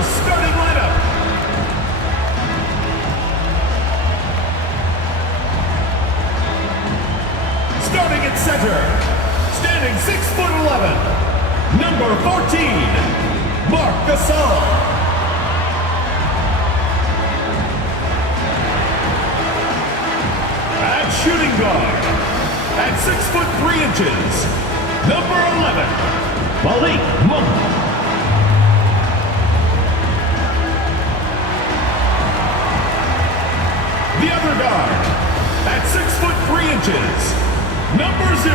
your starting lineup. Starting at center, standing 6'11", number 14, Marc Gasol. At shooting guard, at 6'3", number 11, Malik Monk. The other guard, at 6'3", number 0,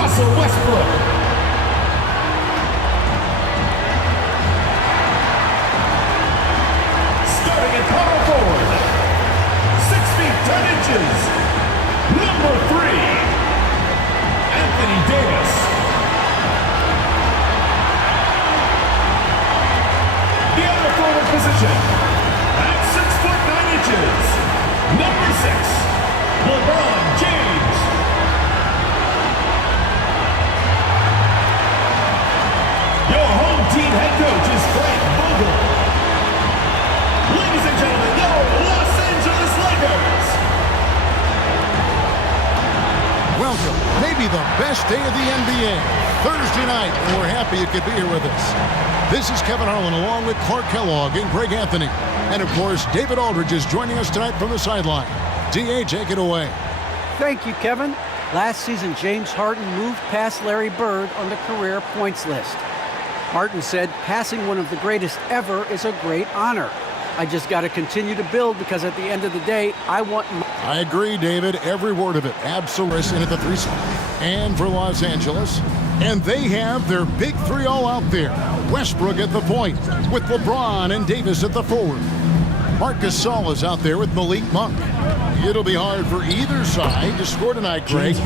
Russell Westbrook. Starting at power forward, 6 feet 10 inches, number 3, Anthony Davis. The other forward position, at 6'9", number 6, LeBron James. Your home team head coach is Frank Vogel. Ladies and gentlemen, your Los Angeles Lakers. Welcome, maybe the best day of the NBA, Thursday night, and we're happy you could be here with us. This is Kevin Harlan along with Clark Kellogg and Greg Anthony. And of course, David Aldridge is joining us tonight from the sideline. D.A., take it away. Thank you, Kevin. Last season, James Harden moved past Larry Bird on the career points list. Harden said, passing one of the greatest ever is a great honor. I just got to continue to build because at the end of the day, I want... I agree, David. Every word of it. Absolutely. In at the 3 slot. And for Los Angeles. And they have their big 3 all out there. Westbrook at the point with LeBron and Davis at the forward. Marc Gasol is out there with Malik Monk. It'll be hard for either side to score tonight, Greg. 2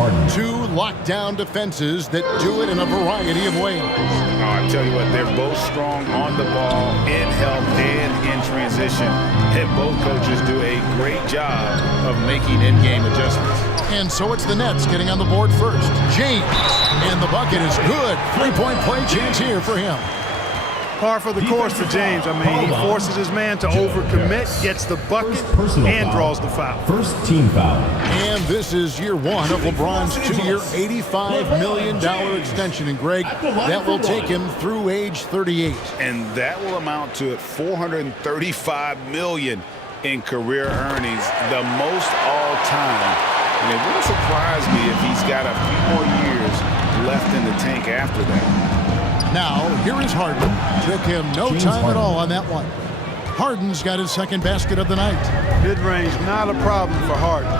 lockdown defenses that do it in a variety of ways. I tell you what, they're both strong on the ball, in help, and in transition. And both coaches do a great job of making in-game adjustments. And so it's the Nets getting on the board first. James, and the bucket is good. 3-point play chance here for him. Par for the course for James. I mean, he forces his man to overcommit, gets the bucket, and draws the foul. First team foul. And this is year 1 of LeBron's 2-year, $85 million extension. And Greg, that will take him through age 38. And that will amount to $435 million in career earnings, the most all time. And it wouldn't surprise me if he's got a few more years left in the tank after that. Now, here is Harden. Took him no time at all on that one. Harden's got his second basket of the night. Mid-range, not a problem for Harden.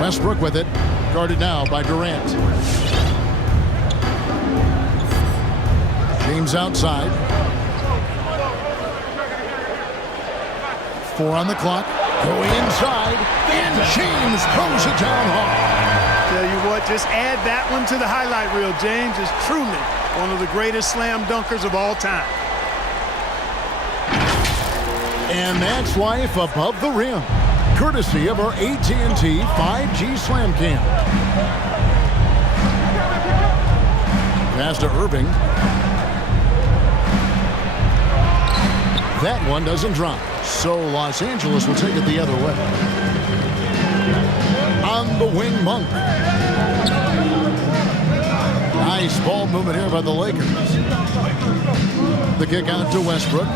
Westbrook with it. Guarded now by Durant. James outside. 4 on the clock. Going inside. And James throws it down hard. Tell you what, just add that one to the highlight reel. James is truly one of the greatest slam dunkers of all time. And that's life above the rim, courtesy of our AT&T 5G Slam Cam. Pass to Irving. That one doesn't drop, so Los Angeles will take it the other way. On the wing, Monk. Nice ball movement here by the Lakers. The kick out to Westbrook.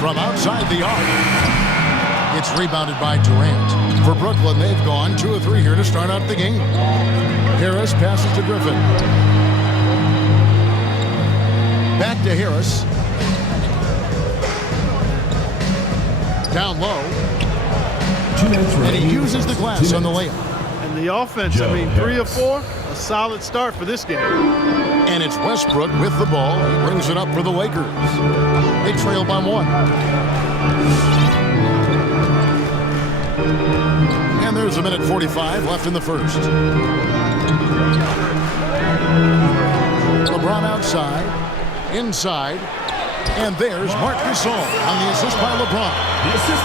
From outside the arc. It's rebounded by Durant. For Brooklyn, they've gone 2 of 3 here to start out the game. Harris passes to Griffin. Back to Harris. Down low. And he uses the glass on the layup. And the offense, I mean, 3 of 4, a solid start for this game. And it's Westbrook with the ball. He brings it up for the Lakers. They trail by 1. And there's 1:45 left in the first. LeBron outside. Inside. And there's Marc Gasol on the assist by LeBron.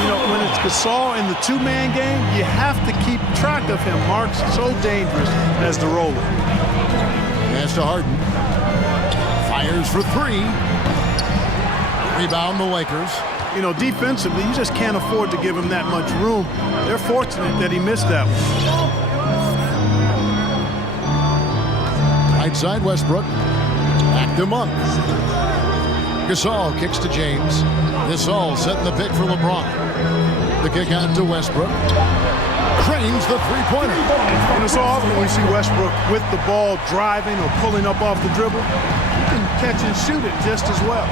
You know, when it's Gasol in the two-man game, you have to keep track of him. Mark's so dangerous as the roller. Pass to Harden. Fires for three. Rebound the Lakers. You know, defensively, you just can't afford to give him that much room. They're fortunate that he missed that one. Right side Westbrook. Back to Monk. Gasol kicks to James. Gasol setting the pick for LeBron. The kick out to Westbrook. Cranes the three-pointer. You know, so often we see Westbrook with the ball driving or pulling up off the dribble. He can catch and shoot it just as well.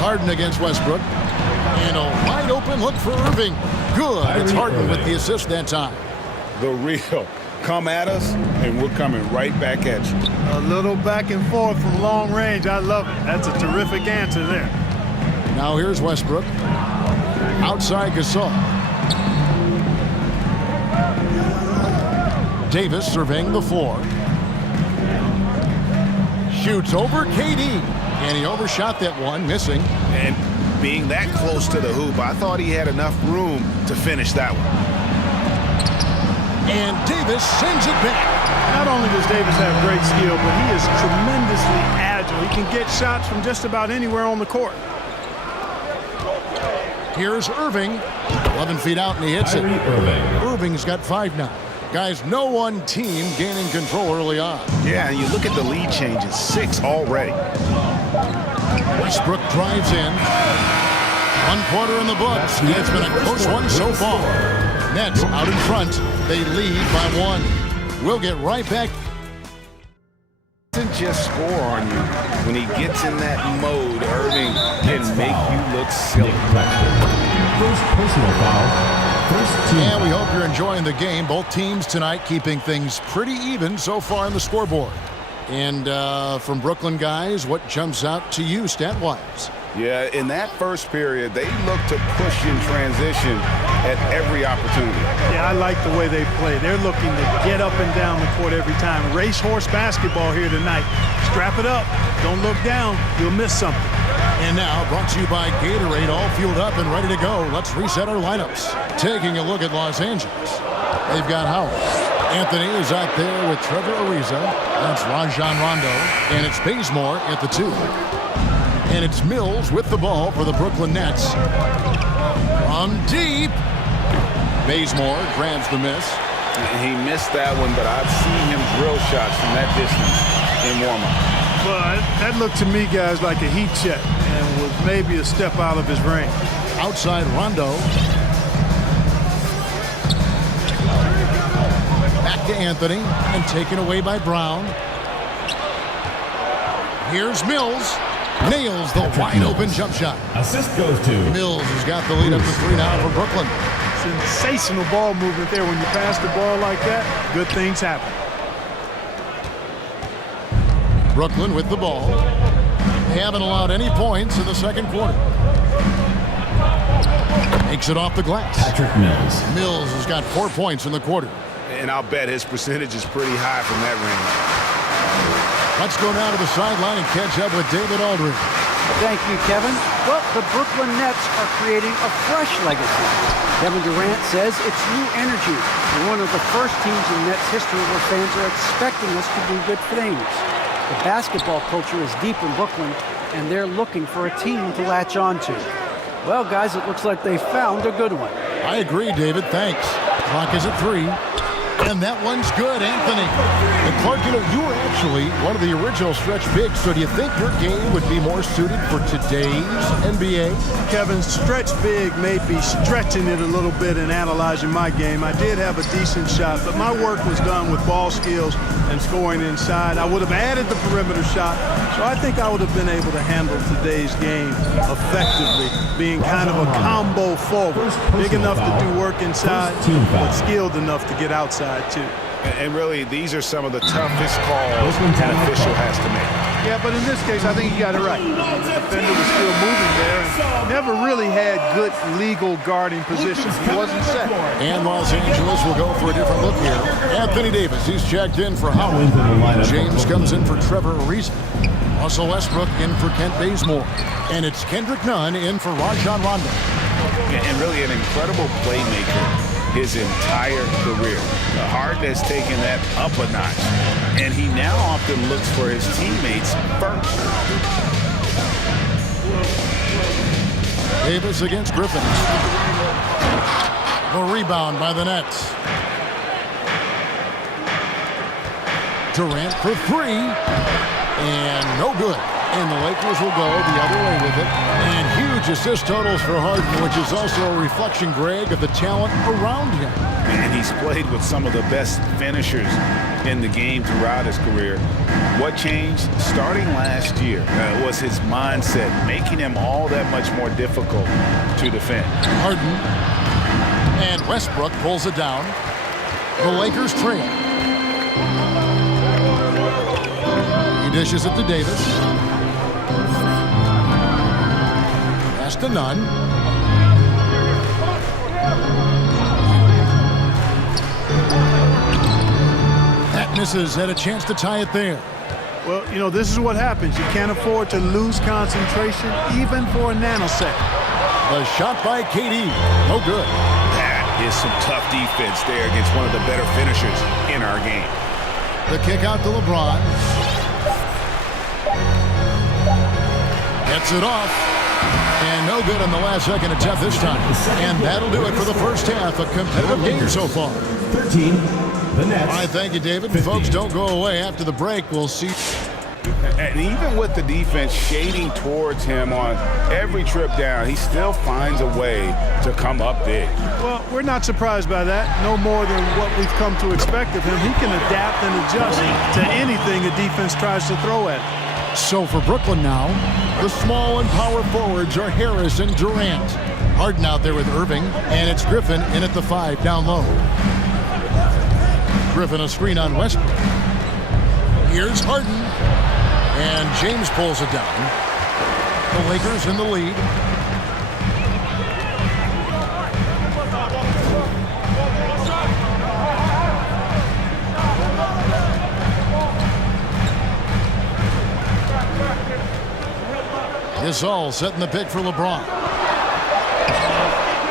Harden against Westbrook. And a wide open look for Irving. Good. It's Harden with the assist that time. The real. Come at us, and we're coming right back at you. A little back and forth from long range. I love it. That's a terrific answer there. Now here's Westbrook. Outside Gasol. Davis surveying the floor. Shoots over KD. And he overshot that one, missing. And being that close to the hoop, I thought he had enough room to finish that one. And Davis sends it back. Not only does Davis have great skill, but he is tremendously agile. He can get shots from just about anywhere on the court. Here's Irving. 11 feet out, and he hits it. Irving's got 5 now. Guys, no one team gaining control early on. Yeah, and you look at the lead changes, 6 already. Westbrook drives in. 1 quarter in the books. It's been a close one so far. Nets out in front. They lead by 1. We'll get right back. Doesn't just score on you. When he gets in that mode, Irving can make you look silly. First personal foul. First team. And we hope you're enjoying the game. Both teams tonight keeping things pretty even so far on the scoreboard. And from Brooklyn guys, what jumps out to you stat-wise? Yeah, in that first period, they looked to push in transition at every opportunity. Yeah, I like the way they play. They're looking to get up and down the court every time. Racehorse basketball here tonight. Strap it up. Don't look down. You'll miss something. And now, brought to you by Gatorade, all fueled up and ready to go. Let's reset our lineups. Taking a look at Los Angeles. They've got Howard. Anthony is out there with Trevor Ariza. That's Rajon Rondo. And it's Bazemore at the 2. And it's Mills with the ball for the Brooklyn Nets. From deep. Bazemore grabs the miss. He missed that one, but I've seen him drill shots from that distance in warm-up. But that looked to me, guys, like a heat check and was maybe a step out of his range. Outside Rondo. Back to Anthony and taken away by Brown. Here's Mills. Nails the wide open jump shot. Assist goes to Mills has got the lead up to 3 now for Brooklyn. Sensational ball movement there. When you pass the ball like that, good things happen. Brooklyn with the ball. They haven't allowed any points in the second quarter. Makes it off the glass. Patrick Mills. Mills has got 4 points in the quarter. And I'll bet his percentage is pretty high from that range. Let's go now to the sideline and catch up with David Aldridge. Thank you, Kevin. Well, the Brooklyn Nets are creating a fresh legacy. Kevin Durant says it's new energy. We're one of the first teams in Nets history where fans are expecting us to do good things. The basketball culture is deep in Brooklyn, and they're looking for a team to latch on to. Well, guys, it looks like they found a good one. I agree, David. Thanks. Clock is at 3. And that one's good, Anthony. And Clark, you know, you were actually one of the original stretch bigs, so do you think your game would be more suited for today's NBA? Kevin, stretch big may be stretching it a little bit in analyzing my game. I did have a decent shot, but my work was done with ball skills and scoring inside. I would have added the perimeter shot, so I think I would have been able to handle today's game effectively, being kind of a combo forward, big enough to do work inside, but skilled enough to get outside too. And really, these are some of the toughest calls an official has to make. Yeah, but in this case, I think he got it right. The defender was still moving there, and never really had good legal guarding positions. He wasn't set. And Los Angeles will go for a different look here. Anthony Davis, he's checked in for Howard. James comes in for Trevor Ariza. Russell Westbrook in for Kent Bazemore. And it's Kendrick Nunn in for Rajon Rondo. And really an incredible playmaker his entire career. Harden has taken that up a notch, and he now often looks for his teammates first. Davis against Griffin. The rebound by the Nets. Durant for three, and no good. And the Lakers will go the other way with it. And huge assist totals for Harden, which is also a reflection, Greg, of the talent around him. And he's played with some of the best finishers in the game throughout his career. What changed starting last year was his mindset, making him all that much more difficult to defend. Harden and Westbrook pulls it down. The Lakers trail. He dishes it to Davis. Pass to Nunn. That misses. Had a chance to tie it there. Well, you know, this is what happens. You can't afford to lose concentration even for a nanosecond. The shot by KD. No good. That is some tough defense there against one of the better finishers in our game. The kick out to LeBron. Gets it off. And no good on the last second attempt this time. And that'll do it for the first half. A competitive game so far. 13, the Nets. All right, thank you, David. 15. Folks, don't go away. After the break, we'll see. And even with the defense shading towards him on every trip down, he still finds a way to come up big. Well, we're not surprised by that. No more than what we've come to expect of him. He can adapt and adjust to anything a defense tries to throw at him. So for Brooklyn now, the small and power forwards are Harris and Durant. Harden out there with Irving, and it's Griffin in at the 5 down low. Griffin a screen on Westbrook. Here's Harden, and James pulls it down. The Lakers in the lead. Gasol setting the pick for LeBron.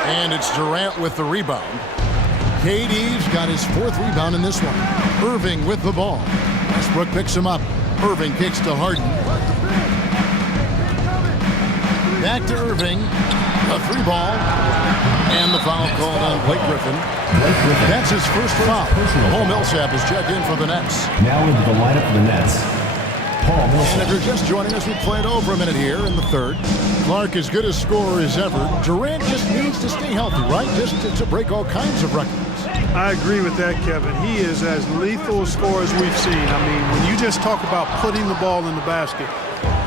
And it's Durant with the rebound. KD's got his 4th rebound in this one. Irving with the ball. Westbrook picks him up. Irving kicks to Harden. Back to Irving. A 3-ball. And the foul called on Blake Griffin. That's his first foul. Paul Millsap is checked in for the Nets. Now into the lineup for the Nets. Paul And if Millsap. you're just joining us, we played over a minute here in the third. Clark as good a scorer as ever. Durant just needs to stay healthy, right? Just to break all kinds of records. I agree with that, Kevin. He is as lethal a scorer as we've seen. I mean, when you just talk about putting the ball in the basket,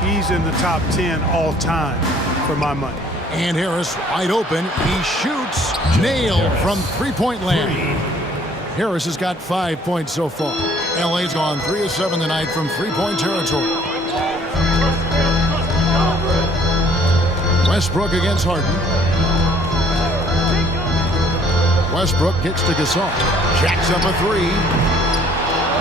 he's in the top 10 all time for my money. And Harris wide open. He shoots. Nailed from three-point land. Harris has got 5 points so far. LA's gone 3 of 7 tonight from three-point territory. Westbrook against Harden. Westbrook kicks to Gasol. Jacks up a 3.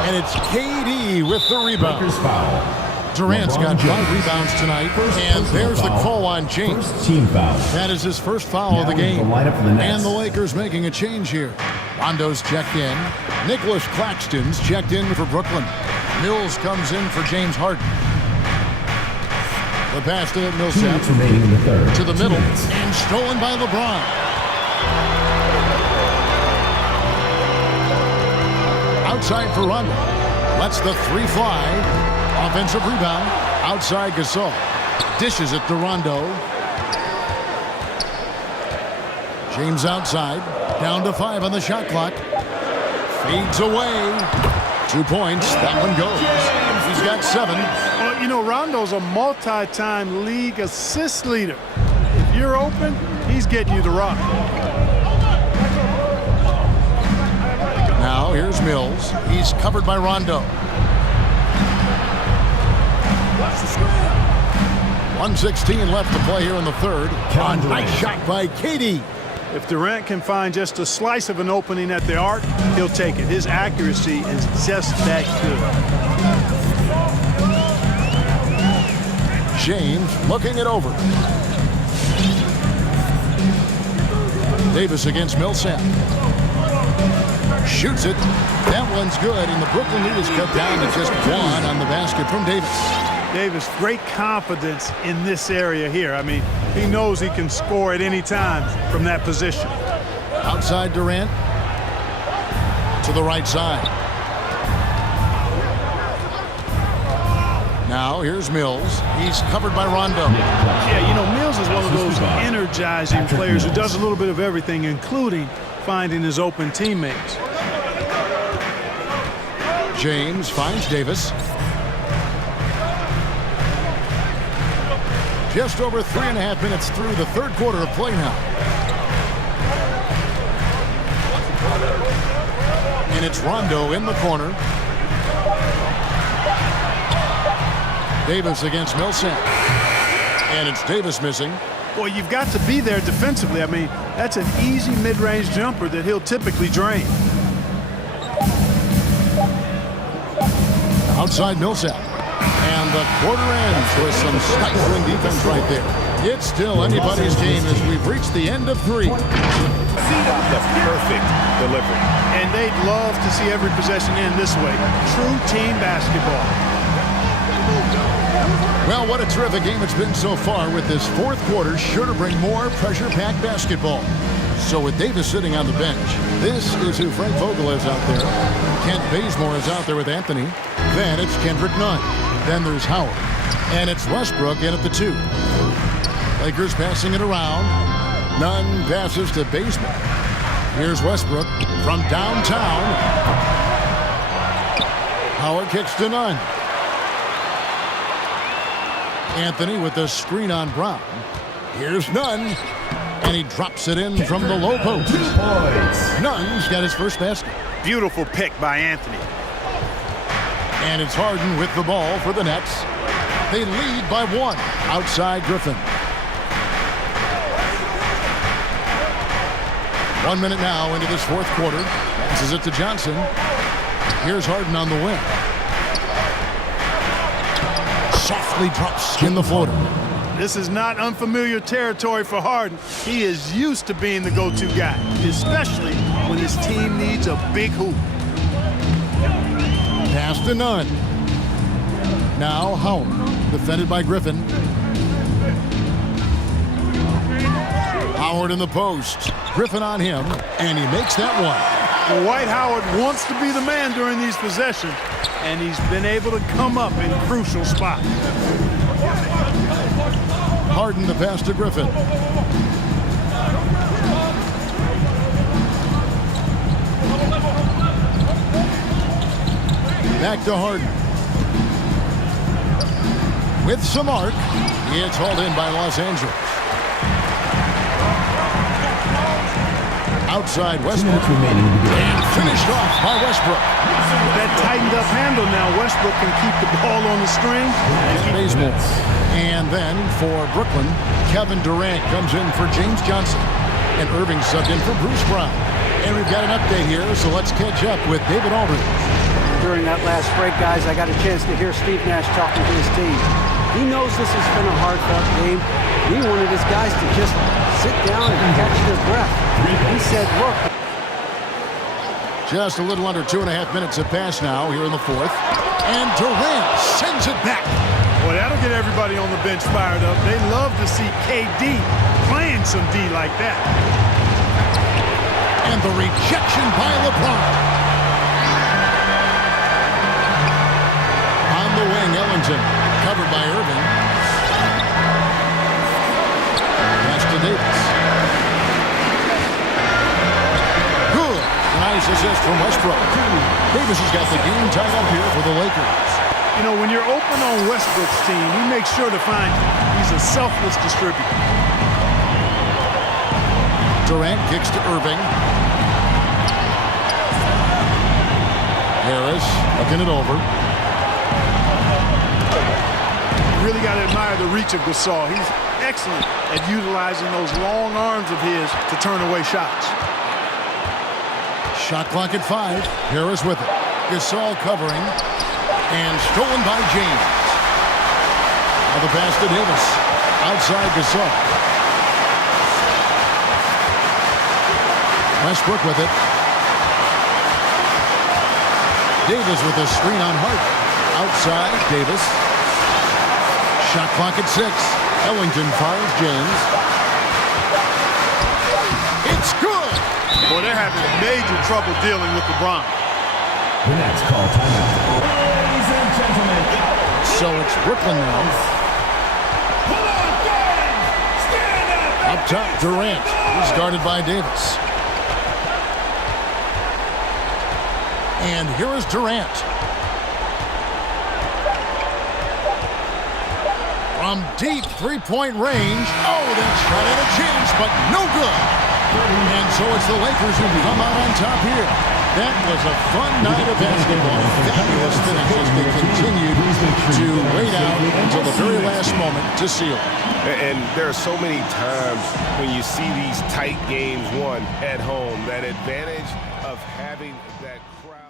And it's KD with the rebound. Lakers foul. Durant's LeBron got 5 James. rebounds tonight. First And personal there's the foul. call on James. First team foul. That is his first foul of the Now into game. the lineup for the Nets. And the Lakers making a change here. Rondo's checked in. Nicholas Claxton's checked in for Brooklyn. Mills comes in for James Harden. The pass to 2 Millsap minutes remaining in the third. to the 2 middle minutes. and stolen by LeBron. Outside for Rondo. Lets the 3 fly. Offensive rebound. Outside Gasol. Dishes it to Rondo. James outside. Down to 5 on the shot clock. Fades away. 2 points. That one goes. He's got 7. Well, you know, Rondo's a multi-time league assist leader. If you're open, he's getting you the rock. Now here's Mills. He's covered by Rondo. 1:16 left to play here in the third. A nice shot by Katie. If Durant can find just a slice of an opening at the arc, he'll take it. His accuracy is just that good. James looking it over. Davis against Millsap. Shoots it. That one's good, and the Brooklyn lead is cut down to just one on the basket from Davis. Davis, great confidence in this area here. I mean, he knows he can score at any time from that position. Outside Durant. To the right side. Now here's Mills. He's covered by Rondo. Yeah, you know, Mills is one of those energizing players who does a little bit of everything, including finding his open teammates. James finds Davis. Just over 3.5 minutes through the third quarter of play now. And it's Rondo in the corner. Davis against Millsap. And it's Davis missing. Boy, you've got to be there defensively. I mean, that's an easy mid-range jumper that he'll typically drain. Outside Millsap. And the quarter ends with some stifling defense right there. It's still anybody's game as we've reached the end of 3. The perfect delivery. And they'd love to see every possession end this way. True team basketball. Well, what a terrific game it's been so far, with this fourth quarter sure to bring more pressure-packed basketball. So with Davis sitting on the bench, this is who Frank Vogel is out there. Kent Bazemore is out there with Anthony. Then it's Kendrick Nunn. Then there's Howard. And it's Westbrook in at the 2. Lakers passing it around. Nunn passes to Bazemore. Here's Westbrook from downtown. Howard kicks to Nunn. Anthony with the screen on Brown. Here's Nunn. And he drops it in from the low post. Nunn's got his first basket. Beautiful pick by Anthony. And it's Harden with the ball for the Nets. They lead by 1. Outside Griffin. 1 minute now into this fourth quarter. Passes it to Johnson. Here's Harden on the wing. Softly drops in the floater. This is not unfamiliar territory for Harden. He is used to being the go-to guy, especially when his team needs a big hoop. Pass to Nunn. Now Howard, defended by Griffin. Howard in the post. Griffin on him, and he makes that one. Dwight Howard wants to be the man during these possessions, and he's been able to come up in crucial spots. Harden the pass to Griffin. Back to Harden. With some arc, it's hauled in by Los Angeles. Outside Westbrook. And finished off by Westbrook. That tightened up handle now. Westbrook can keep the ball on the string. Bazemore. And then for Brooklyn, Kevin Durant comes in for James Johnson. And Irving subbed in for Bruce Brown. And we've got an update here, so let's catch up with David Aldridge. During that last break, guys, I got a chance to hear Steve Nash talking to his team. He knows this has been a hard-fought game. He wanted his guys to just sit down and catch their breath. He said, look. Just a little under 2.5 minutes have passed now here in the fourth. And Durant sends it back. Well, that'll get everybody on the bench fired up. They love to see KD playing some D like that. And the rejection by LeBron. On the wing, Ellington, covered by Irving. Pass to Davis. Good. Nice assist from Westbrook. Davis has got the game tied up here for the Lakers. You know, when you're open on Westbrook's team, he makes sure to find you. He's a selfless distributor. Durant kicks to Irving. Harris looking it over. really got to admire the reach of Gasol. He's excellent at utilizing those long arms of his to turn away shots. Shot clock at 5. Harris with it. Gasol covering. And stolen by James. Now the pass to Davis. Outside Gasol. Westbrook with it. Davis with a screen on Hart. Outside Davis. Shot clock at 6. Ellington fires James. It's good! Boy, they're having major trouble dealing with LeBron. The next call timeout. Ladies and gentlemen. So it's Brooklyn now. Come on, fans! Stand up! Up top, Durant. He's guarded by Davis. And here is Durant. From deep three-point range. Oh, that shot had a chance, but no good. And so it's the Lakers who come out on top here. That was a fun night of basketball. Fabulous finish as they continued to wait out until the very last moment to seal it. And there are so many times when you see these tight games won at home, that advantage of having that crowd.